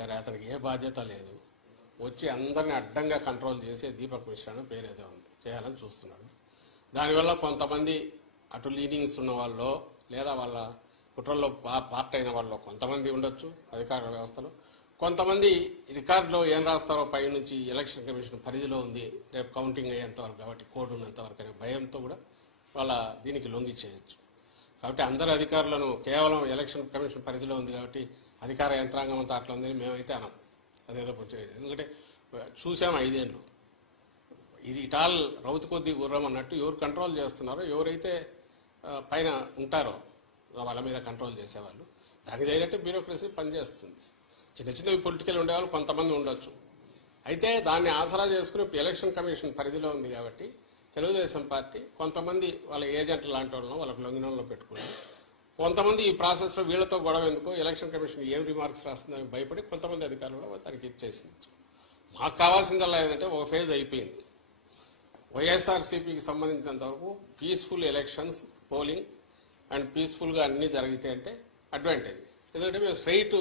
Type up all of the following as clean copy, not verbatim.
అధికారి, అతనికి ఏ బాధ్యత లేదు. వచ్చి అందరిని అడ్డంగా కంట్రోల్ చేసే దీపక్ మిశ్రా అని పేరేదో ఉంది చేయాలని చూస్తున్నాడు. దానివల్ల కొంతమంది అటు లీనింగ్స్ ఉన్న వాళ్ళు లేదా వాళ్ళ కుట్రల్లో పార్ట్ అయిన వాళ్ళు కొంతమంది ఉండొచ్చు అధికార వ్యవస్థలో. కొంతమంది రికార్డులో ఏం రాస్తారో పై నుంచి ఎలక్షన్ కమిషన్ పరిధిలో ఉంది, రేపు కౌంటింగ్ అయ్యేంతవరకు కాబట్టి కోడ్ ఉన్నంతవరకు అనే భయంతో కూడా వాళ్ళ దీనికి లొంగి చేయొచ్చు. కాబట్టి అందరు అధికారులను కేవలం ఎలక్షన్ కమిషన్ పరిధిలో ఉంది కాబట్టి అధికార యంత్రాంగం అంతా అట్లా ఉందని మేమైతే అనం. అదేదో ఎందుకంటే చూసాము 5 ఏళ్ళు. ఇది ఇటాల్ రౌతు కొద్ది గుర్రం అన్నట్టు ఎవరు కంట్రోల్ చేస్తున్నారో, ఎవరైతే పైన ఉంటారో వాళ్ళ మీద కంట్రోల్ చేసేవాళ్ళు, దానికి తగినట్టు బ్యూరోక్రసీ పనిచేస్తుంది. చిన్న చిన్నవి పొలిటికల్ ఉండేవాళ్ళు కొంతమంది ఉండొచ్చు. అయితే దాన్ని ఆసరా చేసుకుని ఎలక్షన్ కమిషన్ పరిధిలో ఉంది కాబట్టి తెలుగుదేశం పార్టీ కొంతమంది వాళ్ళ ఏజెంట్లు లాంటి వాళ్ళను వాళ్ళకు లొంగినంలో పెట్టుకుని, కొంతమంది ఈ ప్రాసెస్లో వీళ్లతో గొడవ ఎందుకో ఎలక్షన్ కమిషన్ ఏం రిమార్క్స్ రాస్తుందని భయపడి కొంతమంది అధికారులు కూడా దానికి ఇచ్చేసింది. మాకు కావాల్సిందల్లా ఏంటంటే ఒక ఫేజ్ అయిపోయింది. వైఎస్ఆర్సీపీకి సంబంధించినంత వరకు పీస్ఫుల్ ఎలక్షన్స్, పోలింగ్ అండ్ పీస్ఫుల్గా అన్నీ జరిగితే అంటే అడ్వాంటేజ్. ఎందుకంటే మేము స్ట్రైట్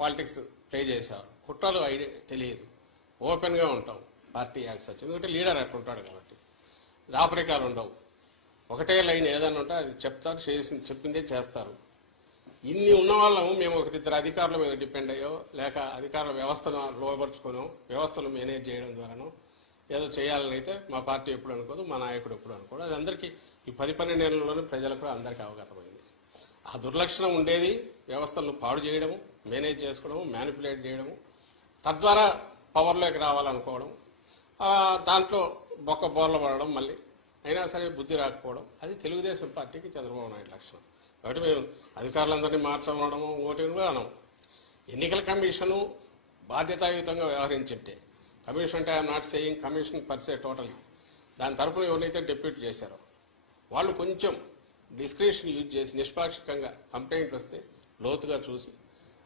పాలిటిక్స్ ప్లే చేసేవారు, కుట్రలు తెలియదు, ఓపెన్గా ఉంటాం పార్టీ యాజ్ సచ్. ఎందుకంటే లీడర్ అట్లా ఉంటాడు కాబట్టి దాపరికాలు ఉండవు. ఒకటే లైన్ ఏదైనా ఉంటే అది చెప్తారు, చెప్పిందే చేస్తారు. ఇన్ని ఉన్న వాళ్ళము మేము ఒకరిద్దరు అధికారుల మీద డిపెండ్ అయ్యో లేక అధికారుల వ్యవస్థను లోపరుచుకోనో వ్యవస్థను మేనేజ్ చేయడం ద్వారానో ఏదో చేయాలని అయితే మా పార్టీ ఎప్పుడు అనుకోదు, మా నాయకుడు ఎప్పుడు అనుకోడు. అది అందరికీ ఈ 10-12 ఏళ్లలోనే ప్రజలకు కూడా అందరికీ అవగతమైంది. ఆ దుర్లక్షణం ఉండేది వ్యవస్థలను పాడు చేయడము, మేనేజ్ చేసుకోవడము, మ్యానిపులేట్ చేయడము, తద్వారా పవర్లోకి రావాలనుకోవడం, దాంట్లో బొక్క బోర్ల పడడం, మళ్ళీ అయినా సరే బుద్ధి రాకపోవడం, అది తెలుగుదేశం పార్టీకి చంద్రబాబు నాయుడు లక్షణం. కాబట్టి మేము అధికారులందరినీ మార్చమనడము ఓటు అనం. ఎన్నికల కమిషను బాధ్యతాయుతంగా వ్యవహరించింటే, కమిషన్ అంటే I'm not saying commission per se total, దాని తరఫున ఎవరైతే డిప్యూట్ చేశారో వాళ్ళు కొంచెం డిస్క్రిషన్ యూజ్ చేసి నిష్పాక్షికంగా కంప్లైంట్ వస్తే లోతుగా చూసి,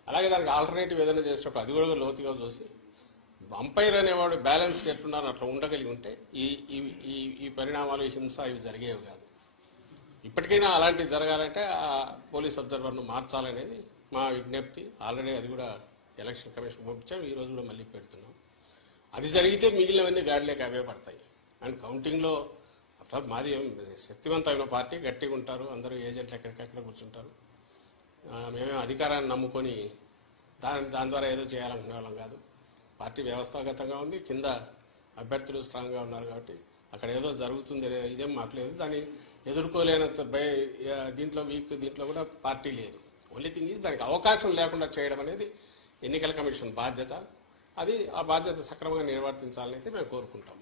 అలాగే దానికి ఆల్టర్నేటివ్ ఏదైనా చేసేటప్పుడు అది కూడా లోతుగా చూసి, అంపైర్ అనేవాడు బ్యాలెన్స్ ఎట్టున్నారు అట్లా ఉండగలిగి ఉంటే ఈ పరిణామాలు, ఈ హింస ఇవి జరిగేవి కాదు. ఇప్పటికైనా అలాంటివి జరగాలంటే ఆ పోలీస్ అబ్జర్వర్ను మార్చాలనేది మా విజ్ఞప్తి. ఆల్రెడీ అది కూడా ఎలక్షన్ కమిషన్ పంపించాం, ఈ రోజు కూడా మళ్ళీ పెడుతున్నాం. అది జరిగితే మిగిలినవన్నీ గాడిలోకి అవే పడతాయి. అండ్ కౌంటింగ్లో అట్లా మాది శక్తివంతమైన పార్టీ, గట్టిగా ఉంటారు, అందరూ ఏజెంట్లు ఎక్కడికెక్కడ కూర్చుంటారు. మేమే అధికారాన్ని నమ్ముకొని దాని ద్వారా ఏదో చేయాలనుకునే వాళ్ళం కాదు. పార్టీ వ్యవస్థాగతంగా ఉంది, కింద అభ్యర్థులు స్ట్రాంగ్గా ఉన్నారు కాబట్టి అక్కడ ఏదో జరుగుతుంది అనే ఇదేం మాకు లేదు. దాన్ని ఎదుర్కోలేనంత దీంట్లో వీక్ దీంట్లో కూడా పార్టీ లేదు. ఓన్లీ థింగ్ ఈజ్ దానికి అవకాశం లేకుండా చేయడం అనేది ఎన్నికల కమిషన్ బాధ్యత. అది ఆ బాధ్యత సక్రమంగా నిర్వర్తించాలని అయితే మేము కోరుకుంటాం.